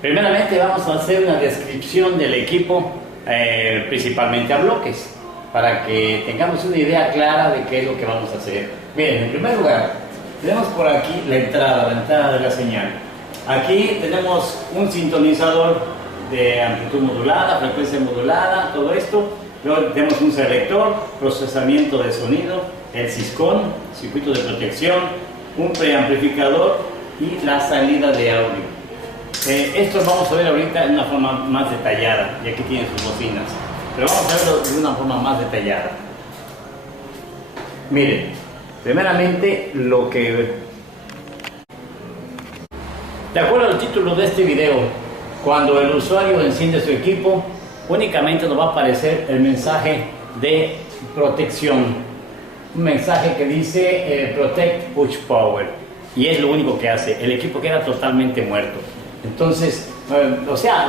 Primeramente vamos a hacer una descripción del equipo, principalmente a bloques, para que tengamos una idea clara de qué es lo que vamos a hacer. Bien, en primer lugar, tenemos por aquí la entrada de la señal. Aquí tenemos un sintonizador de amplitud modulada, frecuencia modulada, todo esto. Luego tenemos un selector, procesamiento de sonido, el SYSCON, circuito de protección, un preamplificador y la salida de audio. Esto vamos a ver ahorita de una forma más detallada, y aquí tienen sus bocinas, pero vamos a verlo de una forma más detallada. Miren, primeramente de acuerdo al título de este video, cuando el usuario enciende su equipo, únicamente nos va a aparecer el mensaje de protección, un mensaje que dice Protect Push Power, y es lo único que hace. El equipo queda totalmente muerto. Entonces,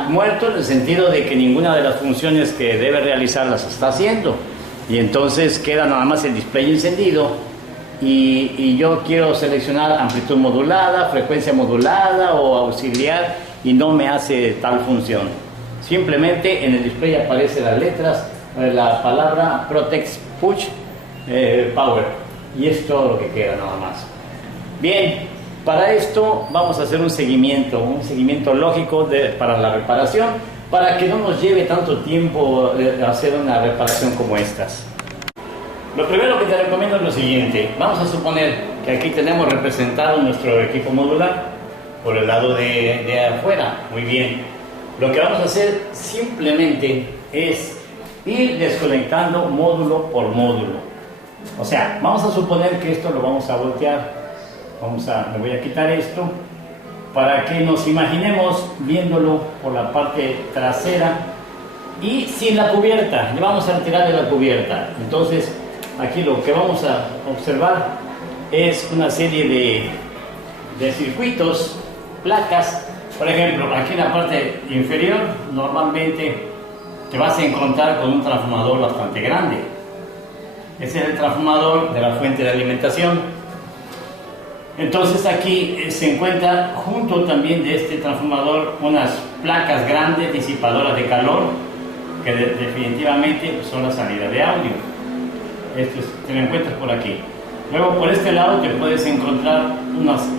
muerto en el sentido de que ninguna de las funciones que debe realizar las está haciendo, y entonces queda nada más el display encendido, y yo quiero seleccionar amplitud modulada, frecuencia modulada o auxiliar, y no me hace tal función. Simplemente en el display aparecen las letras, la palabra Protect Push Power, y es todo lo que queda nada más. Bien, para esto vamos a hacer un seguimiento lógico para la reparación, para que no nos lleve tanto tiempo hacer una reparación como estas. Lo primero que te recomiendo es lo siguiente. Vamos a suponer que aquí tenemos representado nuestro equipo modular por el lado de afuera. Muy bien. Lo que vamos a hacer simplemente es ir desconectando módulo por módulo. O sea, vamos a suponer que esto lo vamos a voltear. Me voy a quitar esto para que nos imaginemos viéndolo por la parte trasera y sin la cubierta. Le vamos a retirar de la cubierta. Entonces, aquí lo que vamos a observar es una serie de circuitos, placas. Por ejemplo, aquí en la parte inferior normalmente te vas a encontrar con un transformador bastante grande. Ese es el transformador de la fuente de alimentación. Entonces aquí se encuentra junto también de este transformador unas placas grandes disipadoras de calor que definitivamente son la salida de audio. Te lo encuentras por aquí. Luego por este lado te puedes encontrar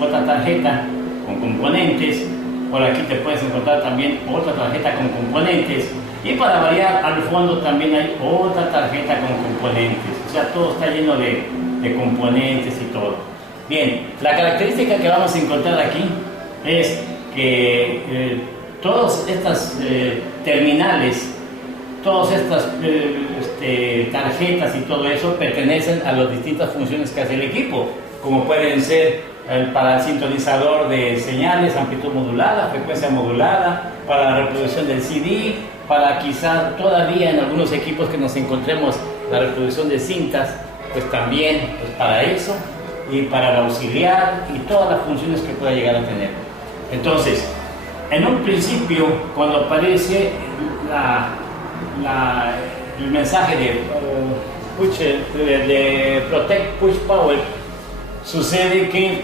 otra tarjeta con componentes. Por aquí te puedes encontrar también otra tarjeta con componentes. Y para variar, al fondo también hay otra tarjeta con componentes. O sea, todo está lleno de componentes y todo. Bien, la característica que vamos a encontrar aquí es que todas estas terminales, todas estas tarjetas y todo eso pertenecen a las distintas funciones que hace el equipo, como pueden ser para el sintonizador de señales, amplitud modulada, frecuencia modulada, para la reproducción del CD, para quizás todavía en algunos equipos que nos encontremos la reproducción de cintas, pues también es para eso, y para el auxiliar y todas las funciones que pueda llegar a tener. Entonces, en un principio, cuando aparece el mensaje de Protect Push Power, sucede que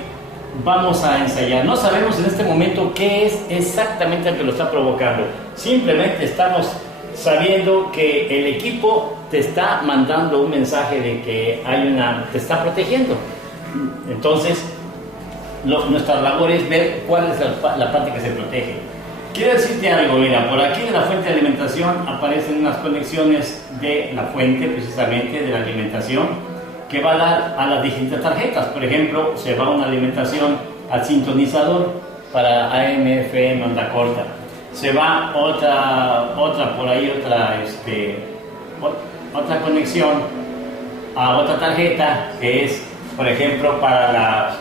vamos a ensayar. No sabemos en este momento qué es exactamente lo que lo está provocando. Simplemente estamos sabiendo que el equipo te está mandando un mensaje de que te está protegiendo. Entonces, nuestra labor es ver cuál es la parte que se protege. Quiero decirte algo, mira, por aquí en la fuente de alimentación aparecen unas conexiones de la fuente, precisamente de la alimentación, que va a dar a las distintas tarjetas. Por ejemplo, se va una alimentación al sintonizador para AM, FM, onda corta. Se va otra conexión a otra tarjeta que es, por ejemplo, para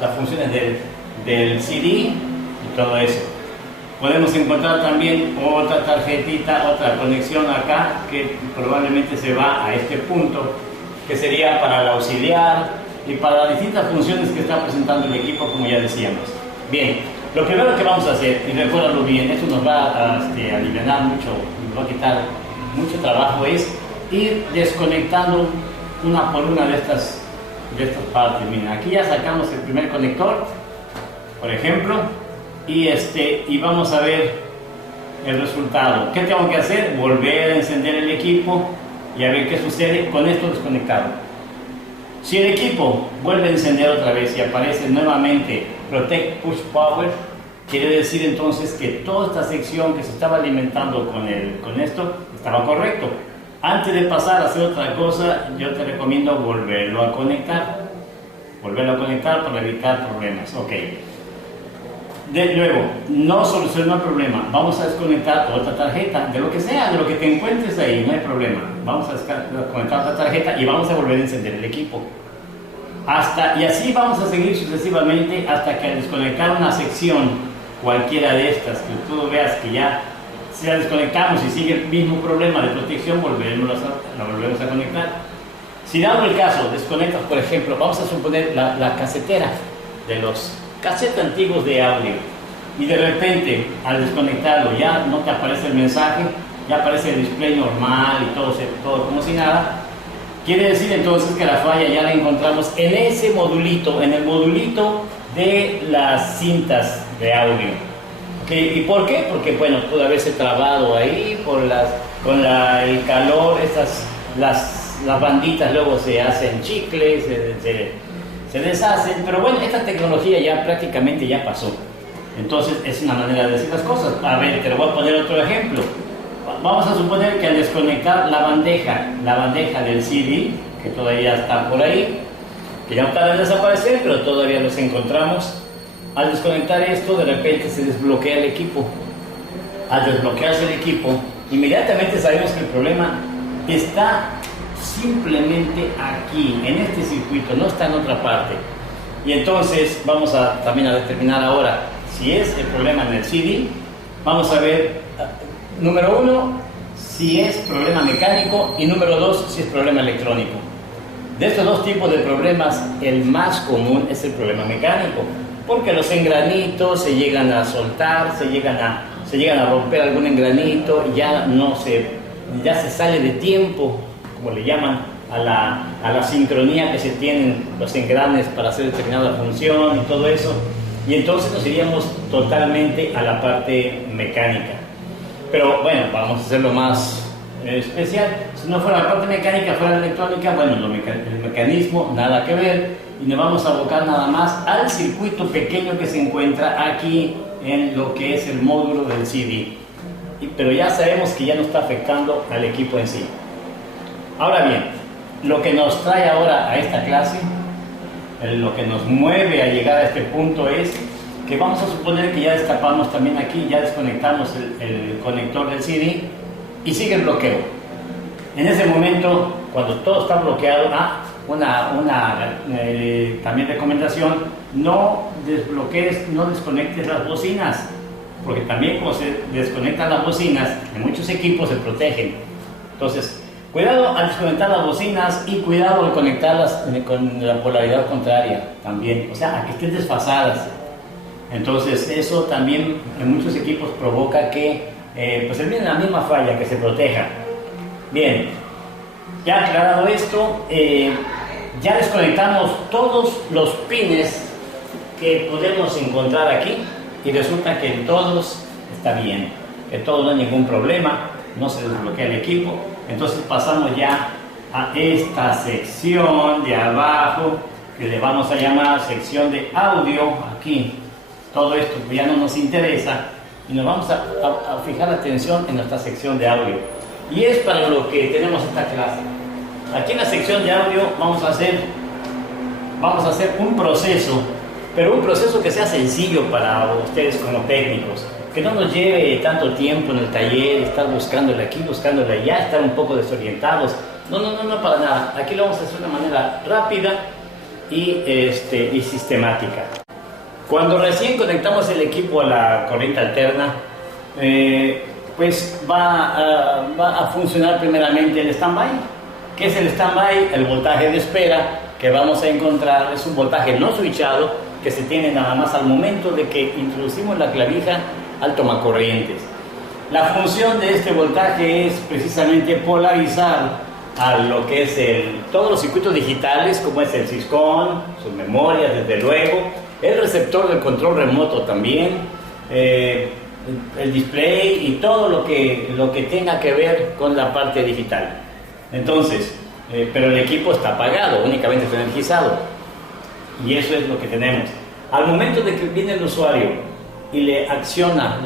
las funciones del CD y todo eso. Podemos encontrar también otra tarjetita, otra conexión acá que probablemente se va a este punto, que sería para el auxiliar y para las distintas funciones que está presentando el equipo, como ya decíamos. Bien, lo primero que vamos a hacer, y recuérdalo bien, esto nos va a aliviar mucho, nos va a quitar mucho trabajo, es ir desconectando una por una de estas partes. Mira, aquí ya sacamos el primer conector, por ejemplo, y vamos a ver el resultado. ¿Qué tengo que hacer? Volver a encender el equipo y a ver qué sucede con esto desconectado. Si el equipo vuelve a encender otra vez y aparece nuevamente Protect Push Power, quiere decir entonces que toda esta sección que se estaba alimentando con esto estaba correcto. Antes de pasar a hacer otra cosa, yo te recomiendo volverlo a conectar. Volverlo a conectar para evitar problemas. Ok. Luego, no solucionó el problema. Vamos a desconectar otra tarjeta, de lo que sea, de lo que te encuentres ahí, no hay problema. Vamos a desconectar otra tarjeta y vamos a volver a encender el equipo. Y así vamos a seguir sucesivamente hasta que al desconectar una sección, cualquiera de estas, que tú veas que ya si la desconectamos y sigue el mismo problema de protección, la volvemos a conectar. Si dado el caso, desconectas, por ejemplo, vamos a suponer la casetera de los cassettes antiguos de audio, y de repente al desconectarlo ya no te aparece el mensaje, ya aparece el display normal y todo como si nada. Quiere decir entonces que la falla ya la encontramos en ese modulito, en el modulito de las cintas de audio. ¿Y por qué? Porque bueno, puede haberse trabado ahí con el calor, las banditas luego se hacen chicles, se deshacen, pero bueno, esta tecnología ya prácticamente ya pasó. Entonces es una manera de decir las cosas. A ver, te lo voy a poner otro ejemplo. Vamos a suponer que al desconectar la bandeja del CD, que todavía está por ahí, que ya no tarda en desaparecer, pero todavía los encontramos. Al desconectar esto, de repente se desbloquea el equipo. Al desbloquearse el equipo, inmediatamente sabemos que el problema está simplemente aquí, en este circuito, no está en otra parte. Y entonces vamos también a determinar ahora si es el problema en el CD. Vamos a ver, número 1, si es problema mecánico, y número 2, si es problema electrónico. De estos dos tipos de problemas, el más común es el problema mecánico, porque los engranitos se llegan a soltar, se llegan a romper algún engranito, y ya se sale de tiempo, como le llaman, a la sincronía que se tienen los engranes para hacer determinada función y todo eso, y entonces nos iríamos totalmente a la parte mecánica. Pero bueno, vamos a hacerlo más especial. Si no fuera la parte mecánica, fuera la electrónica, bueno, el mecanismo nada que ver, y nos vamos a abocar nada más al circuito pequeño que se encuentra aquí en lo que es el módulo del CD. Pero ya sabemos que ya no está afectando al equipo en sí. Ahora bien, lo que nos trae ahora a esta clase, lo que nos mueve a llegar a este punto es que vamos a suponer que ya destapamos también aquí, ya desconectamos el conector del CD y sigue el bloqueo. En ese momento, cuando todo está bloqueado, también recomendación, no desconectes las bocinas, porque también como se desconectan las bocinas, en muchos equipos se protegen. Entonces, cuidado al desconectar las bocinas y cuidado al conectarlas con la polaridad contraria también, o sea, a que estén desfasadas. Entonces eso también en muchos equipos provoca que pues termine la misma falla, que se proteja. Bien, ya aclarado esto, ya desconectamos todos los pines que podemos encontrar aquí y resulta que en todos está bien, que todos no hay ningún problema, no se desbloquea el equipo. Entonces pasamos ya a esta sección de abajo, que le vamos a llamar sección de audio. Aquí todo esto ya no nos interesa y nos vamos a fijar atención en nuestra sección de audio, y es para lo que tenemos esta clase. Aquí en la sección de audio vamos a hacer un proceso, pero un proceso que sea sencillo para ustedes como técnicos, que no nos lleve tanto tiempo en el taller, estar buscándole aquí, buscándole allá, estar un poco desorientados. No, para nada. Aquí lo vamos a hacer de una manera rápida y sistemática. Cuando recién conectamos el equipo a la corriente alterna, pues va a funcionar primeramente el stand-by. ¿Qué es el stand-by? El voltaje de espera que vamos a encontrar es un voltaje no switchado que se tiene nada más al momento de que introducimos la clavija al tomacorrientes. La función de este voltaje es precisamente polarizar a lo que es todos los circuitos digitales, como es el Syscon, sus memorias, desde luego, el receptor del control remoto también, el display y todo lo que tenga que ver con la parte digital. Entonces, pero el equipo está apagado, únicamente está energizado. Y eso es lo que tenemos. Al momento de que viene el usuario y le acciona,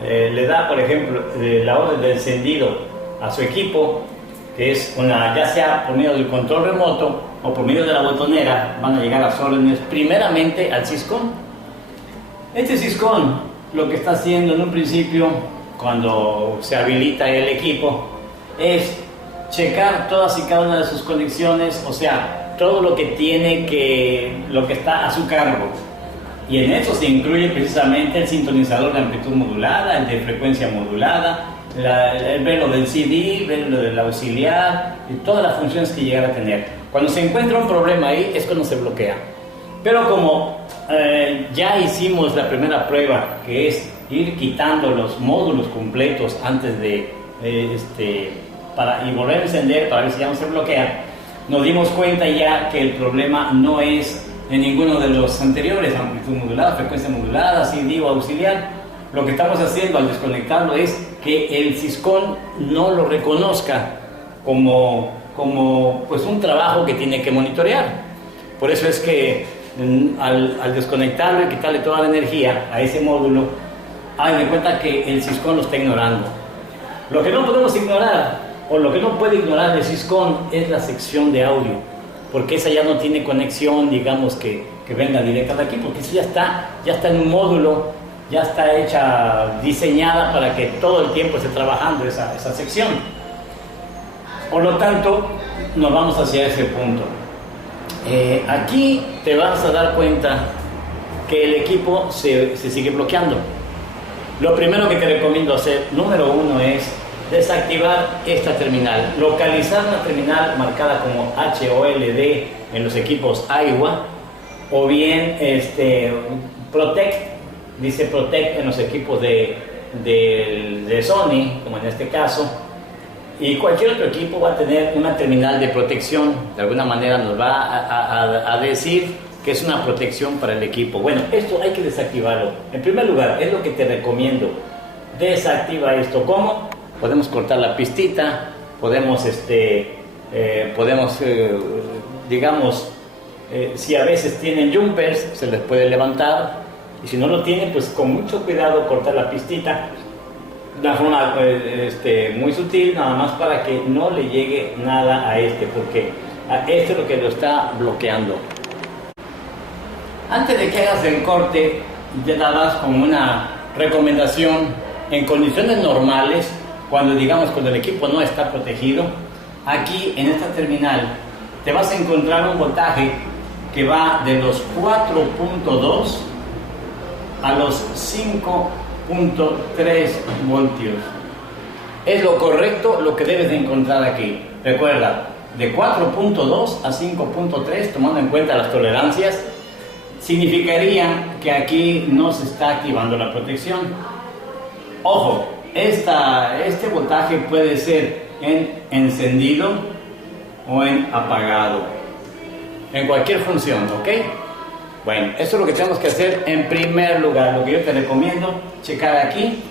le da, por ejemplo, la orden de encendido a su equipo, que es ya sea por medio del control remoto o por medio de la botonera, van a llegar las órdenes primeramente al Syscon. Este Syscon lo que está haciendo en un principio, cuando se habilita el equipo, es checar todas y cada una de sus conexiones, o sea, todo lo que está a su cargo. Y en eso se incluye precisamente el sintonizador de amplitud modulada, el de frecuencia modulada, el ver lo del CD, ver lo del auxiliar y todas las funciones que llegara a tener. Cuando se encuentra un problema ahí es cuando se bloquea. Pero como ya hicimos la primera prueba, que es ir quitando los módulos completos antes de y volver a encender para ver si ya no se bloquea, nos dimos cuenta ya que el problema no es en ninguno de los anteriores, amplitud modulada, frecuencia modulada, CD o auxiliar. Lo que estamos haciendo al desconectarlo es que el Syscon no lo reconozca como pues un trabajo que tiene que monitorear. Por eso es que al desconectarlo y quitarle toda la energía a ese módulo, hay de cuenta que el Syscon lo está ignorando. Lo que no podemos ignorar, o lo que no puede ignorar el Syscon, es la sección de audio, porque esa ya no tiene conexión, digamos, que venga directa de aquí, porque esa ya está en un módulo, ya está diseñada para que todo el tiempo esté trabajando esa sección. Por lo tanto, nos vamos hacia ese punto. Aquí te vas a dar cuenta que el equipo se sigue bloqueando. Lo primero que te recomiendo hacer, número uno, es desactivar esta terminal, localizar una terminal marcada como HOLD en los equipos Aiwa, o bien Protect, dice Protect en los equipos de Sony, como en este caso, y cualquier otro equipo va a tener una terminal de protección. De alguna manera nos va a decir que es una protección para el equipo. Bueno, esto hay que desactivarlo. En primer lugar, es lo que te recomiendo. Desactiva esto. ¿Cómo? Podemos cortar la pistita, podemos, digamos, si a veces tienen jumpers, se les puede levantar, y si no lo tienen, pues con mucho cuidado cortar la pistita, de una forma muy sutil, nada más para que no le llegue nada a porque es lo que lo está bloqueando. Antes de que hagas el corte, ya dabas como una recomendación en condiciones normales, cuando el equipo no está protegido. Aquí en esta terminal te vas a encontrar un voltaje que va de los 4.2 a los 5.3 voltios. Es lo correcto, lo que debes de encontrar aquí. Recuerda, de 4.2 a 5.3, tomando en cuenta las tolerancias, significaría que aquí no se está activando la protección. Ojo, este voltaje puede ser en encendido o en apagado, en cualquier función, ¿ok? Bueno, eso es lo que tenemos que hacer en primer lugar, lo que yo te recomiendo, checar aquí.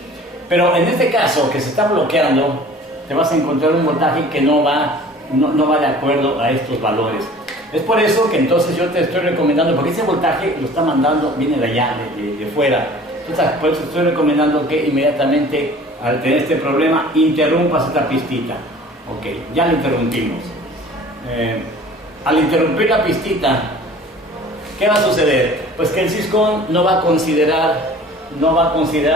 Pero en este caso, que se está bloqueando, te vas a encontrar un voltaje que no va de acuerdo a estos valores. Es por eso que entonces yo te estoy recomendando, porque ese voltaje lo está mandando, viene de allá, de fuera. Entonces, por eso estoy recomendando que inmediatamente, al tener este problema, interrumpas esta pistita. Ok, ya la interrumpimos. Al interrumpir la pistita, ¿qué va a suceder? Pues que el Syscon no va a considerar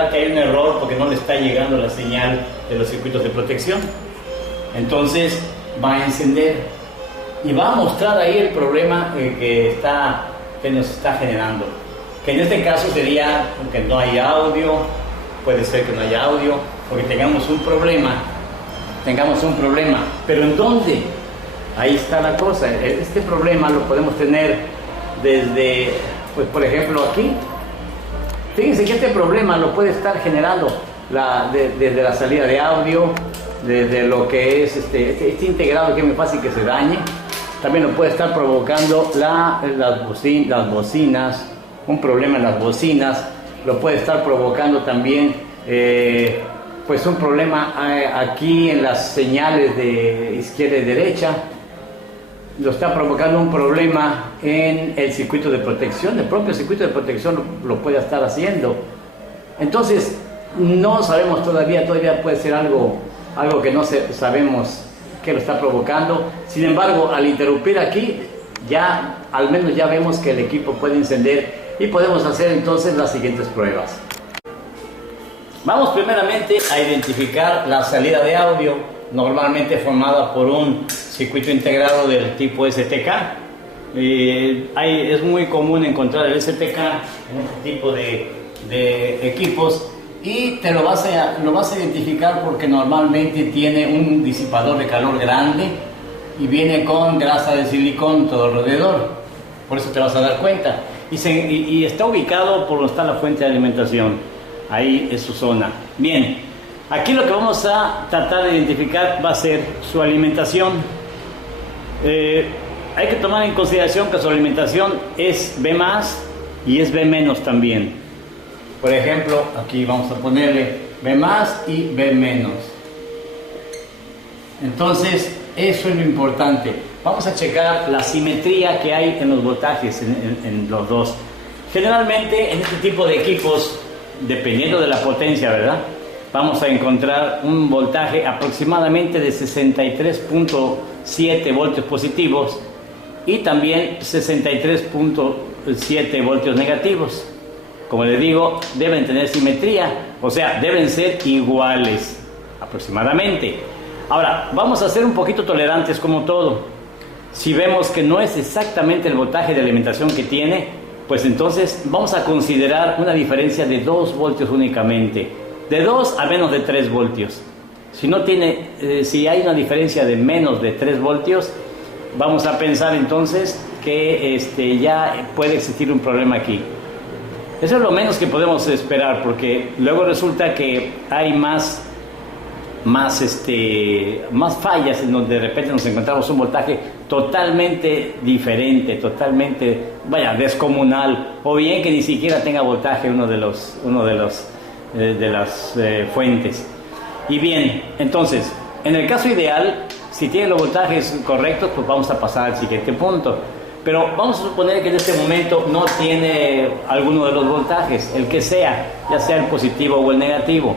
que hay un error porque no le está llegando la señal de los circuitos de protección. Entonces va a encender y va a mostrar ahí el problema que nos está generando. Que en este caso sería que no hay audio, puede ser que no haya audio, porque tengamos un problema. ¿Pero en dónde? Ahí está la cosa. Este problema lo podemos tener desde, pues por ejemplo aquí. Fíjense que este problema lo puede estar generando desde la salida de audio, desde lo que es este integrado, que es muy fácil que se dañe. También lo puede estar provocando las bocinas, un problema en las bocinas. Lo puede estar provocando también pues un problema aquí en las señales de izquierda y derecha, lo está provocando un problema en el circuito de protección. El propio circuito de protección lo puede estar haciendo. Entonces no sabemos todavía puede ser algo que no sabemos qué lo está provocando. Sin embargo, al interrumpir aquí, ya al menos ya vemos que el equipo puede encender y podemos hacer entonces las siguientes pruebas. Vamos primeramente a identificar la salida de audio, normalmente formada por un circuito integrado del tipo STK. Es muy común encontrar el STK en este tipo de equipos, y te lo vas a identificar porque normalmente tiene un disipador de calor grande y viene con grasa de silicón todo alrededor. Por eso te vas a dar cuenta. Y está ubicado por donde está la fuente de alimentación. Ahí es su zona. Bien, aquí lo que vamos a tratar de identificar va a ser su alimentación. Hay que tomar en consideración que su alimentación es B+ y es B- también. Por ejemplo, aquí vamos a ponerle B+ y B-. Entonces, eso es lo importante. Vamos a checar la simetría que hay en los voltajes en los dos. Generalmente, en este tipo de equipos, dependiendo de la potencia, ¿verdad?, vamos a encontrar un voltaje aproximadamente de 63.7 voltios positivos y también 63.7 voltios negativos. Como les digo, deben tener simetría, o sea, deben ser iguales aproximadamente. Ahora, vamos a ser un poquito tolerantes como todo. Si vemos que no es exactamente el voltaje de alimentación que tiene, pues entonces vamos a considerar una diferencia de 2 voltios únicamente, de 2 a menos de 3 voltios. Si hay una diferencia de menos de 3 voltios, vamos a pensar entonces que ya puede existir un problema aquí. Eso es lo menos que podemos esperar, porque luego resulta que hay más fallas en donde de repente nos encontramos un voltaje totalmente diferente, totalmente, descomunal, o bien que ni siquiera tenga voltaje uno de las fuentes. Y bien, entonces, en el caso ideal, si tiene los voltajes correctos, pues vamos a pasar al siguiente punto. Pero vamos a suponer que en este momento no tiene alguno de los voltajes, el que sea, ya sea el positivo o el negativo.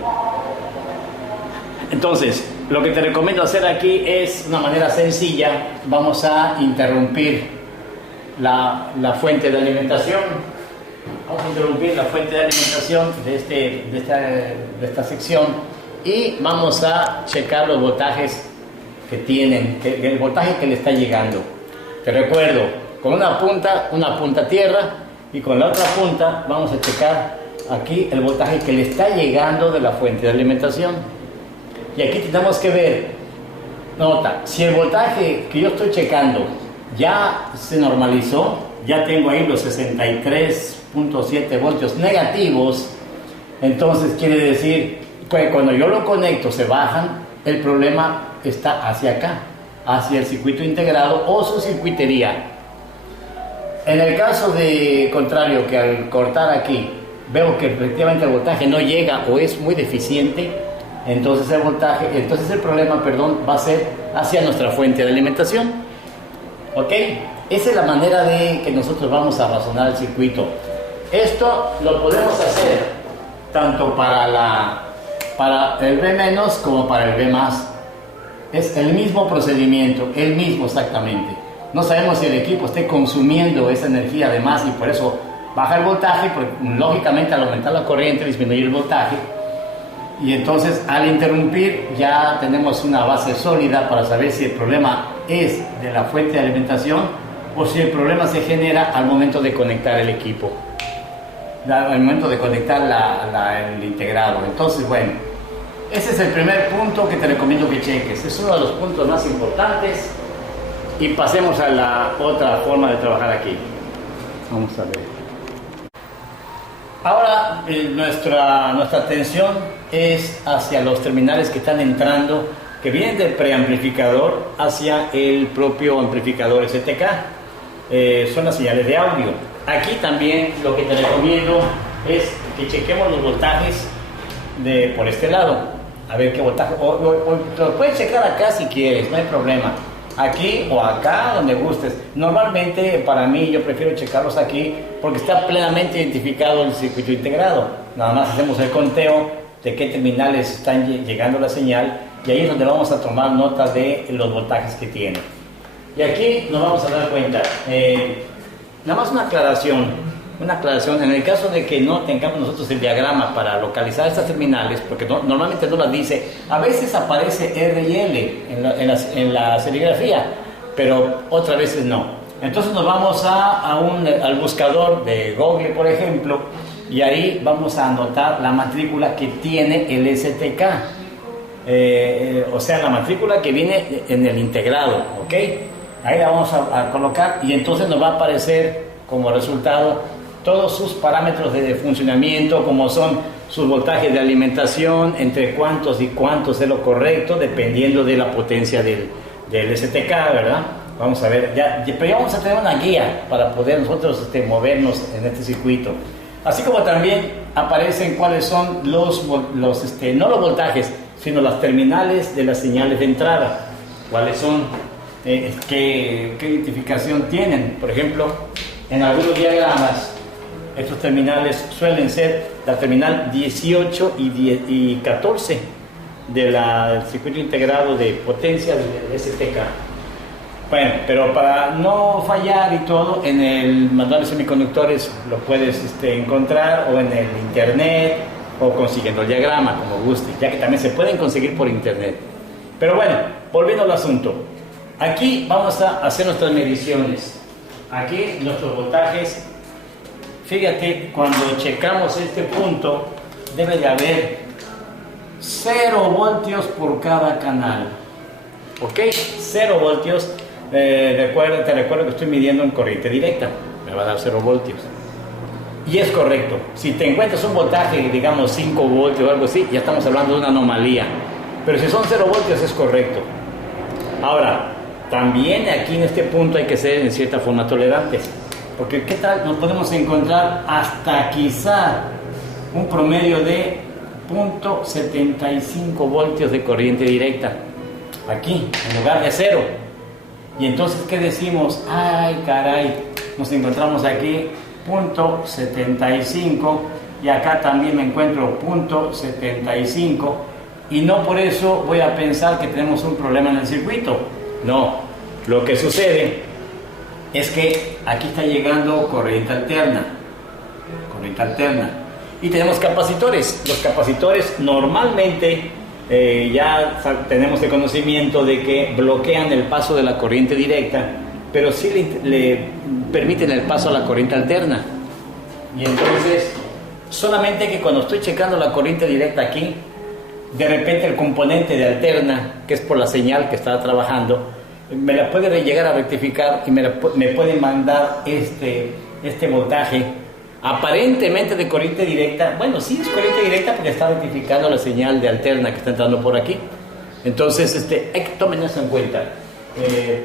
Entonces, lo que te recomiendo hacer aquí es una manera sencilla. Vamos a interrumpir la fuente de alimentación. Vamos a interrumpir la fuente de alimentación de esta sección y vamos a checar los voltajes que tienen, el voltaje que le está llegando. Te recuerdo, con una punta tierra, y con la otra punta vamos a checar aquí el voltaje que le está llegando de la fuente de alimentación. Y aquí tenemos que ver, nota, si el voltaje que yo estoy checando ya se normalizó, ya tengo ahí los 63.7 voltios negativos, entonces quiere decir que cuando yo lo conecto se bajan, el problema está hacia acá, hacia el circuito integrado o su circuitería. En el caso de contrario, que al cortar aquí veo que efectivamente el voltaje no llega o es muy deficiente, entonces el problema va a ser hacia nuestra fuente de alimentación. ¿Ok? Esa es la manera de que nosotros vamos a razonar el circuito. Esto lo podemos hacer tanto para el B- como para el B+. Es el mismo procedimiento, el mismo exactamente. No sabemos si el equipo esté consumiendo esa energía de más y por eso baja el voltaje, porque lógicamente al aumentar la corriente disminuye el voltaje. Y entonces al interrumpir ya tenemos una base sólida para saber si el problema es de la fuente de alimentación o si el problema se genera al momento de conectar el equipo, al momento de conectar el integrado. Entonces, bueno, ese es el primer punto que te recomiendo que cheques. Es uno de los puntos más importantes. Y pasemos a la otra forma de trabajar aquí. Vamos a ver. Ahora nuestra atención es hacia los terminales que están entrando, que vienen del preamplificador hacia el propio amplificador STK. Son las señales de audio. Aquí también lo que te recomiendo es que chequemos los voltajes por este lado, a ver qué voltaje, o lo puedes checar acá si quieres, no hay problema, aquí o acá, donde gustes. Normalmente para mí yo prefiero checarlos aquí porque está plenamente identificado el circuito integrado. Nada más hacemos el conteo de qué terminales están llegando la señal y ahí es donde vamos a tomar nota de los voltajes que tiene. Y aquí nos vamos a dar cuenta, nada más una aclaración, en el caso de que no tengamos nosotros el diagrama para localizar estas terminales, porque normalmente no las dice, a veces aparece R y L en la serigrafía, pero otras veces no. Entonces nos vamos al buscador de Google, por ejemplo, y ahí vamos a anotar la matrícula que tiene el STK, o sea, la matrícula que viene en el integrado, ¿ok? Ahí la vamos a colocar y entonces nos va a aparecer como resultado todos sus parámetros de funcionamiento, como son sus voltajes de alimentación, entre cuántos y cuántos es lo correcto, dependiendo de la potencia del STK, ¿verdad? Vamos a ver, pero ya vamos a tener una guía para poder nosotros movernos en este circuito. Así como también aparecen cuáles son no los voltajes, sino las terminales de las señales de entrada. Cuáles son, qué identificación tienen. Por ejemplo, en algunos diagramas, estos terminales suelen ser la terminal 18 y 14 del circuito integrado de potencia del STK. Bueno, pero para no fallar y todo, en el manual de semiconductores lo puedes encontrar, o en el internet, o consiguiendo el diagrama, como guste, ya que también se pueden conseguir por internet. Pero bueno, volviendo al asunto, aquí vamos a hacer nuestras mediciones. Aquí nuestros voltajes, fíjate, cuando checamos este punto, debe de haber 0 voltios por cada canal. ¿Ok? 0 voltios. Te recuerdo que estoy midiendo en corriente directa, me va a dar 0 voltios. Y es correcto. Si te encuentras un voltaje, digamos 5 voltios o algo así, ya estamos hablando de una anomalía. Pero si son 0 voltios es correcto. Ahora, también aquí en este punto hay que ser en cierta forma tolerantes. Porque ¿qué tal? Nos podemos encontrar hasta quizá un promedio de 0.75 voltios de corriente directa. Aquí, en lugar de 0. Y entonces, ¿qué decimos? Ay, caray, nos encontramos aquí 0.75 y acá también me encuentro 0.75 y no por eso voy a pensar que tenemos un problema en el circuito. No, lo que sucede es que aquí está llegando corriente alterna y tenemos capacitores. Los capacitores normalmente ya tenemos el conocimiento de que bloquean el paso de la corriente directa, pero sí le permiten el paso a la corriente alterna. Y entonces, solamente que cuando estoy checando la corriente directa aquí, de repente el componente de alterna, que es por la señal que estaba trabajando, me la puede llegar a rectificar y me puede mandar este voltaje aparentemente de corriente directa. Bueno, sí es corriente directa porque está rectificando la señal de alterna que está entrando por aquí. Entonces, hay que tomar eso en cuenta.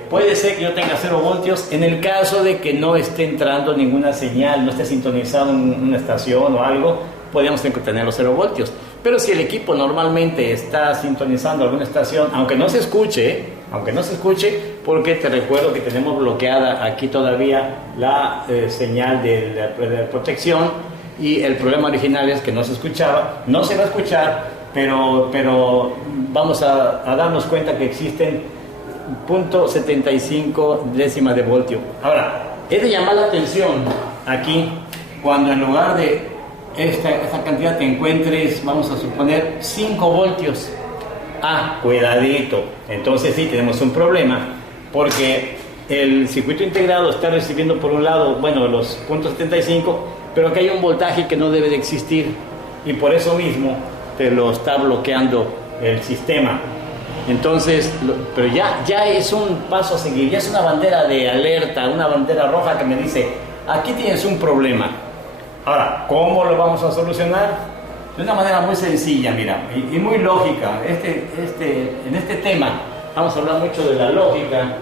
Puede ser que yo tenga 0 voltios en el caso de que no esté entrando ninguna señal, no esté sintonizado en una estación o algo, podríamos tener los 0 voltios. Pero si el equipo normalmente está sintonizando alguna estación, aunque no se escuche, porque te recuerdo que tenemos bloqueada aquí todavía la señal de la protección, y el problema original es que no se escuchaba, no se va a escuchar, pero vamos a darnos cuenta que existen 0.75 décimas de voltio. Ahora, es de llamar la atención aquí cuando en lugar de esta cantidad te encuentres, vamos a suponer, 5 voltios. Cuidadito, entonces sí tenemos un problema, porque el circuito integrado está recibiendo por un lado, los 0.75, pero que hay un voltaje que no debe de existir, y por eso mismo te lo está bloqueando el sistema. Entonces, pero ya es un paso a seguir, ya es una bandera de alerta, una bandera roja que me dice, aquí tienes un problema. Ahora, ¿cómo lo vamos a solucionar? De una manera muy sencilla, mira, y muy lógica. En este tema vamos a hablar mucho de la lógica,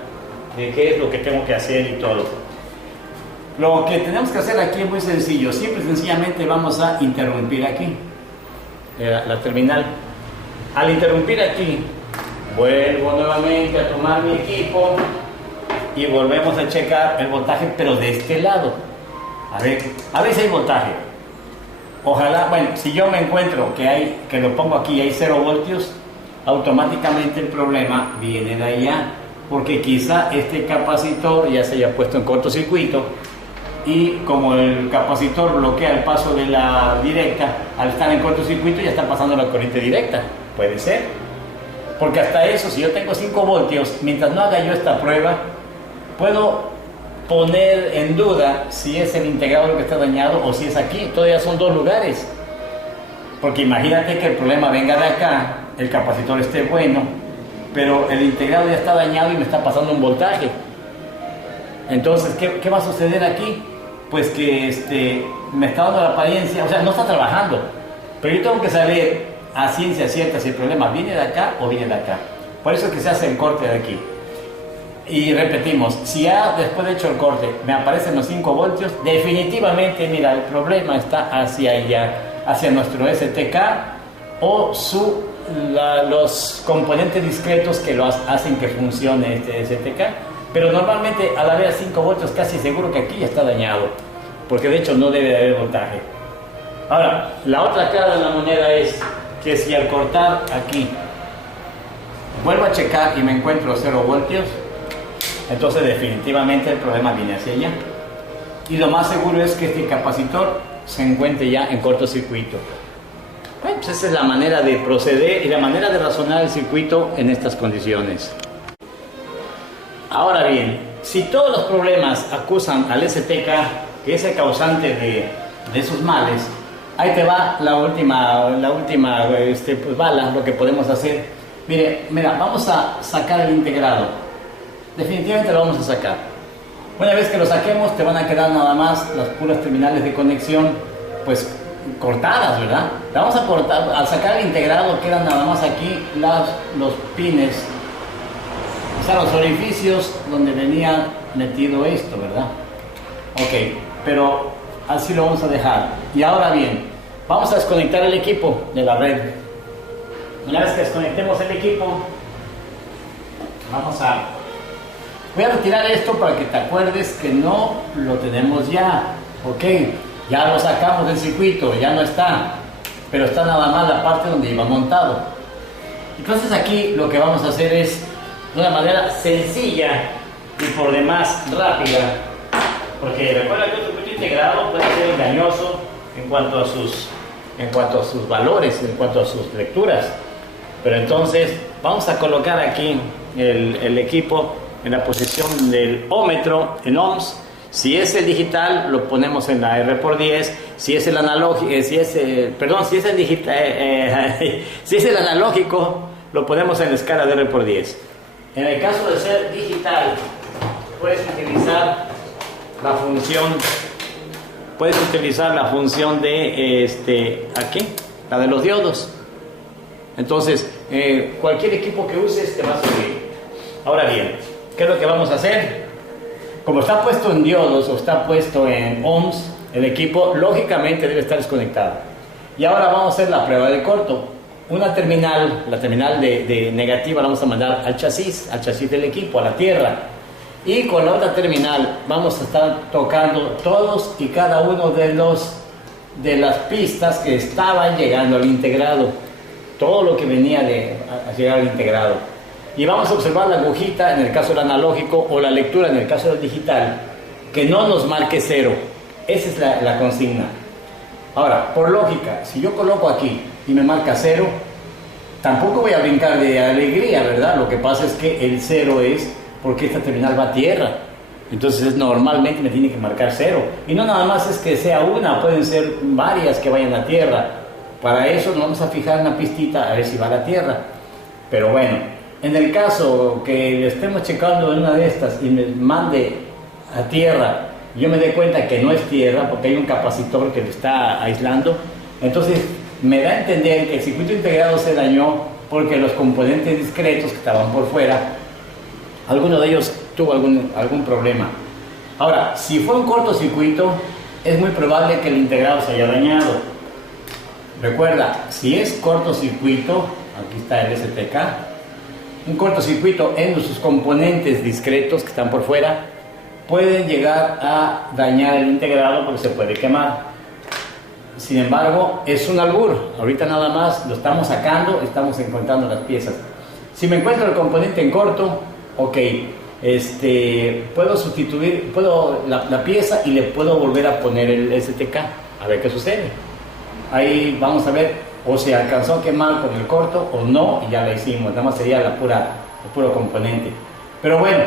de qué es lo que tengo que hacer y todo. Lo que tenemos que hacer aquí es muy sencillo. Simple y sencillamente vamos a interrumpir aquí. la terminal. Al interrumpir aquí, vuelvo nuevamente a tomar mi equipo y volvemos a checar el voltaje, pero de este lado. A ver si hay voltaje. Ojalá, bueno, si yo me encuentro que lo pongo aquí y hay 0 voltios, automáticamente el problema viene de allá, porque quizá este capacitor ya se haya puesto en cortocircuito y como el capacitor bloquea el paso de la directa, al estar en cortocircuito ya está pasando la corriente directa. Puede ser, porque hasta eso, si yo tengo 5 voltios, mientras no haga yo esta prueba, puedo poner en duda si es el integrador lo que está dañado o si es aquí. Todavía son 2 lugares, porque imagínate que el problema venga de acá, el capacitor esté bueno, pero el integrador ya está dañado y me está pasando un voltaje. Entonces, ¿qué va a suceder aquí? Pues que me está dando la apariencia, o sea, no está trabajando, pero yo tengo que saber a ciencia cierta si el problema viene de acá o viene de acá. Por eso es que se hace el corte de aquí. Y repetimos, si ya después de hecho el corte me aparecen los 5 voltios, definitivamente, mira, el problema está hacia allá, hacia nuestro STK o los componentes discretos que lo hacen que funcione este STK. Pero normalmente al haber 5 voltios casi seguro que aquí ya está dañado, porque de hecho no debe de haber voltaje. Ahora, la otra cara de la moneda es que si al cortar aquí vuelvo a checar y me encuentro 0 voltios, entonces definitivamente el problema viene hacia allá. Y lo más seguro es que este capacitor se encuentre ya en cortocircuito. Bueno, pues esa es la manera de proceder y la manera de razonar el circuito en estas condiciones. Ahora bien, si todos los problemas acusan al STK, que es el causante de esos males, ahí te va la última pues, bala, lo que podemos hacer. Mira, vamos a sacar el integrado. Definitivamente lo vamos a sacar. Una vez que lo saquemos, te van a quedar nada más las puras terminales de conexión, pues cortadas, ¿verdad? La vamos a cortar. Al sacar el integrado quedan nada más aquí los pines, o sea, los orificios donde venía metido esto, ¿verdad? Ok, pero así lo vamos a dejar. Y ahora bien, vamos a desconectar el equipo de la red. Una vez que desconectemos el equipo, voy a retirar esto para que te acuerdes que no lo tenemos ya. Ok, ya lo sacamos del circuito, ya no está, pero está nada más la parte donde iba montado. Entonces aquí lo que vamos a hacer es de una manera sencilla y por demás rápida, porque recuerda que un circuito integrado puede ser engañoso en cuanto a sus valores, en cuanto a sus lecturas. Pero entonces vamos a colocar aquí el equipo en la posición del ohmmetro en ohms. Si es el digital lo ponemos en la R por 10, si es el analógico, si es el analógico lo ponemos en la escala de R por 10. En el caso de ser digital puedes utilizar la función de aquí, la de los diodos. Entonces cualquier equipo que uses te va a servir. Ahora bien, ¿qué es lo que vamos a hacer? Como está puesto en diodos o está puesto en ohms, el equipo lógicamente debe estar desconectado. Y ahora vamos a hacer la prueba de corto. La terminal de negativa la vamos a mandar al chasis del equipo, a la tierra. Y con la otra terminal vamos a estar tocando todos y cada uno de las pistas que estaban llegando al integrado. Todo lo que venía a llegar al integrado. Y vamos a observar la agujita en el caso del analógico o la lectura en el caso del digital, que no nos marque 0. Esa es la consigna. Ahora, por lógica, si yo coloco aquí y me marca 0, tampoco voy a brincar de alegría, ¿verdad? Lo que pasa es que el 0 es porque esta terminal va a tierra. Entonces normalmente me tiene que marcar 0. Y no nada más es que sea una, pueden ser varias que vayan a tierra. Para eso nos vamos a fijar en la pistita a ver si va a la tierra. Pero bueno, en el caso que estemos checando en una de estas y me mande a tierra, yo me doy cuenta que no es tierra porque hay un capacitor que lo está aislando, entonces me da a entender que el circuito integrado se dañó porque los componentes discretos que estaban por fuera, alguno de ellos tuvo algún problema. Ahora, si fue un cortocircuito, es muy probable que el integrado se haya dañado. Recuerda, si es cortocircuito, aquí está el STK, un cortocircuito en sus componentes discretos que están por fuera, pueden llegar a dañar el integrado porque se puede quemar. Sin embargo, es un albur. Ahorita nada más lo estamos sacando, estamos encontrando las piezas. Si me encuentro el componente en corto, ok, puedo sustituir la pieza y le puedo volver a poner el STK, a ver qué sucede. Ahí vamos a ver o se alcanzó a quemar con el corto o no, y ya la hicimos, nada más sería el puro componente. Pero bueno,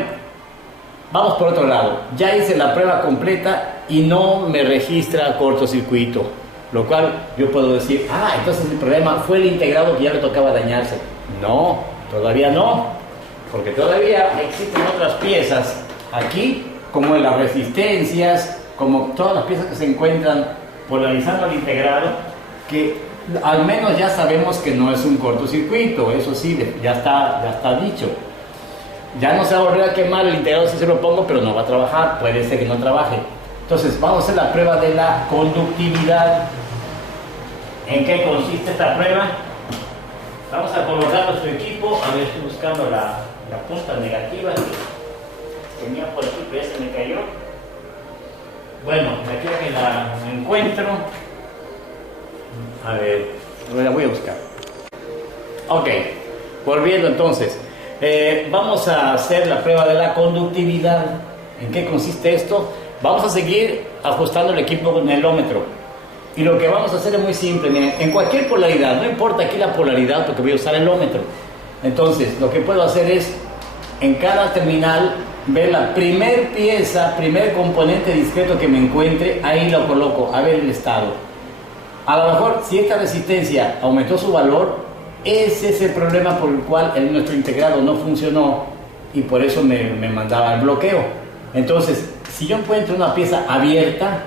vamos por otro lado. Ya hice la prueba completa y no me registra cortocircuito, lo cual yo puedo decir, entonces el problema fue el integrado que ya le tocaba dañarse. No, todavía no, porque todavía existen otras piezas aquí, como las resistencias, como todas las piezas que se encuentran polarizando el integrado, que al menos ya sabemos que no es un cortocircuito. Eso sí, ya está dicho. Ya no se va a volver a quemar el integrado si se lo pongo, pero no va a trabajar, puede ser que no trabaje. Entonces vamos a hacer la prueba de la conductividad. ¿En qué consiste esta prueba? Vamos a colocar nuestro equipo. A ver, estoy buscando la punta negativa que tenía por aquí, pero ya se me cayó. Bueno, aquí que la encuentro. A ver, la voy a buscar. Ok, volviendo entonces. Vamos a hacer la prueba de la conductividad. ¿En qué consiste esto? Vamos a seguir ajustando el equipo con el melómetro. Y lo que vamos a hacer es muy simple. Miren, en cualquier polaridad, no importa aquí la polaridad porque voy a usar el ómetro. Entonces, lo que puedo hacer es, en cada terminal, ver la primer componente discreto que me encuentre, ahí lo coloco, a ver el estado. A lo mejor, si esta resistencia aumentó su valor, ese es el problema por el cual nuestro integrado no funcionó y por eso me mandaba el bloqueo. Entonces, si yo encuentro una pieza abierta,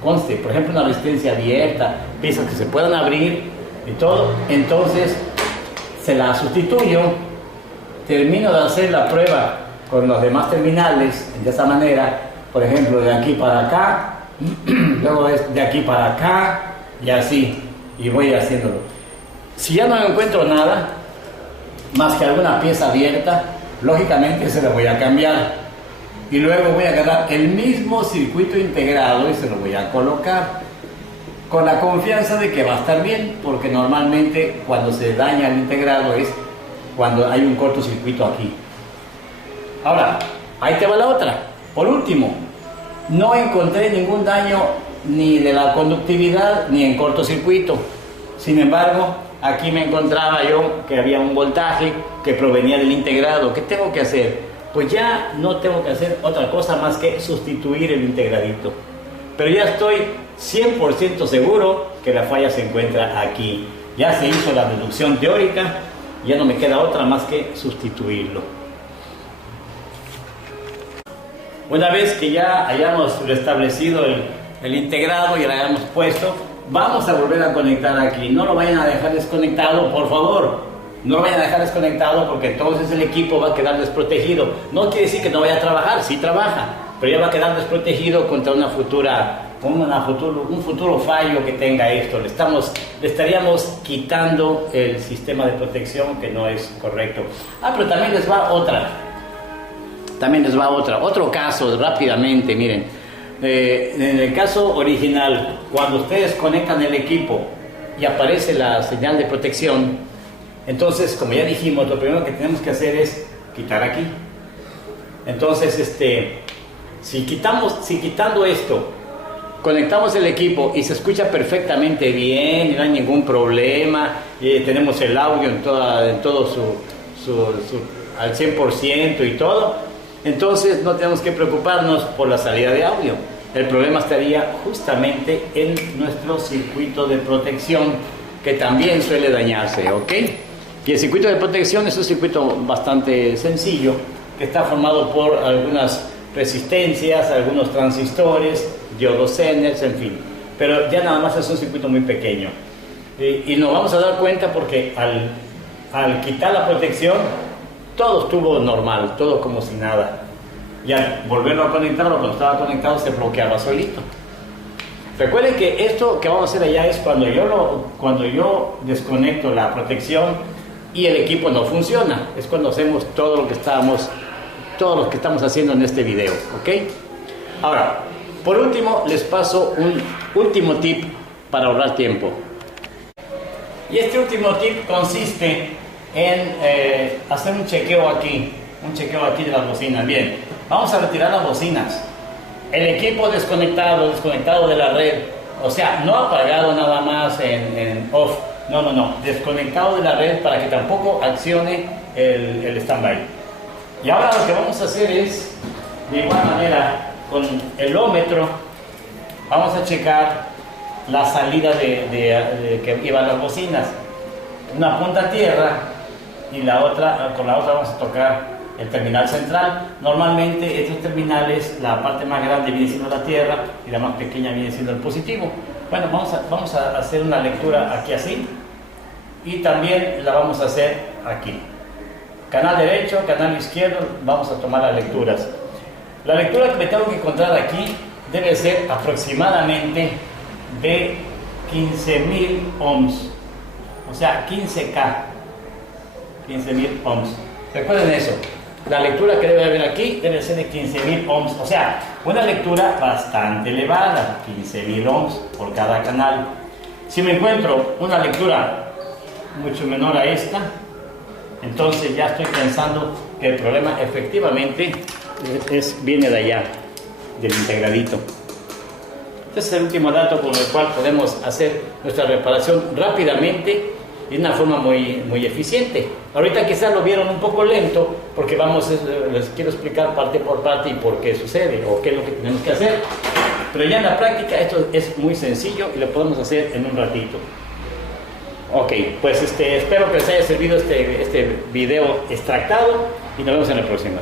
conste, por ejemplo, una resistencia abierta, piezas que se puedan abrir y todo, entonces se la sustituyo, termino de hacer la prueba con los demás terminales de esa manera, por ejemplo, de aquí para acá, luego de aquí para acá, y así, y voy haciéndolo. Si ya no encuentro nada más que alguna pieza abierta, lógicamente se la voy a cambiar y luego voy a agarrar el mismo circuito integrado y se lo voy a colocar con la confianza de que va a estar bien, porque normalmente cuando se daña el integrado es cuando hay un cortocircuito aquí. Ahora, ahí te va la otra. Por último, no encontré ningún daño ni de la conductividad ni en cortocircuito. Sin embargo, aquí me encontraba yo que había un voltaje que provenía del integrado. ¿Qué tengo que hacer? Pues ya no tengo que hacer otra cosa más que sustituir el integradito. Pero ya estoy 100% seguro que la falla se encuentra aquí. Ya se hizo la deducción teórica, ya no me queda otra más que sustituirlo. Una vez que ya hayamos restablecido el integrado y lo hayamos puesto, vamos a volver a conectar aquí. No lo vayan a dejar desconectado, por favor. No lo vayan a dejar desconectado porque entonces el equipo va a quedar desprotegido. No quiere decir que no vaya a trabajar, sí trabaja, pero ya va a quedar desprotegido contra un futuro fallo que tenga esto. Le estaríamos quitando el sistema de protección, que no es correcto. Pero también les va otro caso rápidamente. Miren, en el caso original, cuando ustedes conectan el equipo y aparece la señal de protección, entonces, como ya dijimos, lo primero que tenemos que hacer es quitar aquí. Entonces, si quitando esto, conectamos el equipo y se escucha perfectamente bien, no hay ningún problema, y tenemos el audio en todo al 100% y todo, entonces no tenemos que preocuparnos por la salida de audio. El problema estaría justamente en nuestro circuito de protección, que también suele dañarse, ¿ok? Y el circuito de protección es un circuito bastante sencillo, que está formado por algunas resistencias, algunos transistores, diodos Zeners, en fin. Pero ya nada más es un circuito muy pequeño. Y nos vamos a dar cuenta porque al quitar la protección, todo estuvo normal, todo como si nada. Y al volverlo a conectar, cuando estaba conectado, se bloqueaba solito. Recuerden que esto que vamos a hacer allá es cuando yo desconecto la protección y el equipo no funciona. Es cuando hacemos todo lo que estamos haciendo en este video, ¿ok? Ahora, por último, les paso un último tip para ahorrar tiempo. Y este último tip consiste en hacer un chequeo aquí de las bocinas. Bien, vamos a retirar las bocinas. El equipo desconectado de la red, o sea, no apagado nada más en off, no, desconectado de la red para que tampoco accione el stand-by. Y ahora lo que vamos a hacer es, de igual manera, con el ómetro, vamos a checar la salida que iban las bocinas. Una punta a tierra y con la otra vamos a tocar el terminal central. Normalmente estos terminales, la parte más grande viene siendo la tierra y la más pequeña viene siendo el positivo. Bueno, vamos a hacer una lectura aquí así y también la vamos a hacer aquí. Canal derecho, canal izquierdo, vamos a tomar las lecturas. La lectura que me tengo que encontrar aquí debe ser aproximadamente de 15.000 ohms, o sea, 15K, 15.000 ohms. Recuerden eso. La lectura que debe haber aquí debe ser de 15.000 ohms, o sea, una lectura bastante elevada, 15.000 ohms por cada canal. Si me encuentro una lectura mucho menor a esta, entonces ya estoy pensando que el problema efectivamente viene de allá, del integradito. Este es el último dato con el cual podemos hacer nuestra reparación rápidamente y de una forma muy eficiente. Ahorita quizás lo vieron un poco lento porque les quiero explicar parte por parte y por qué sucede o qué es lo que tenemos que hacer. Pero ya en la práctica esto es muy sencillo y lo podemos hacer en un ratito. Ok, pues espero que les haya servido este video extractado y nos vemos en el próximo.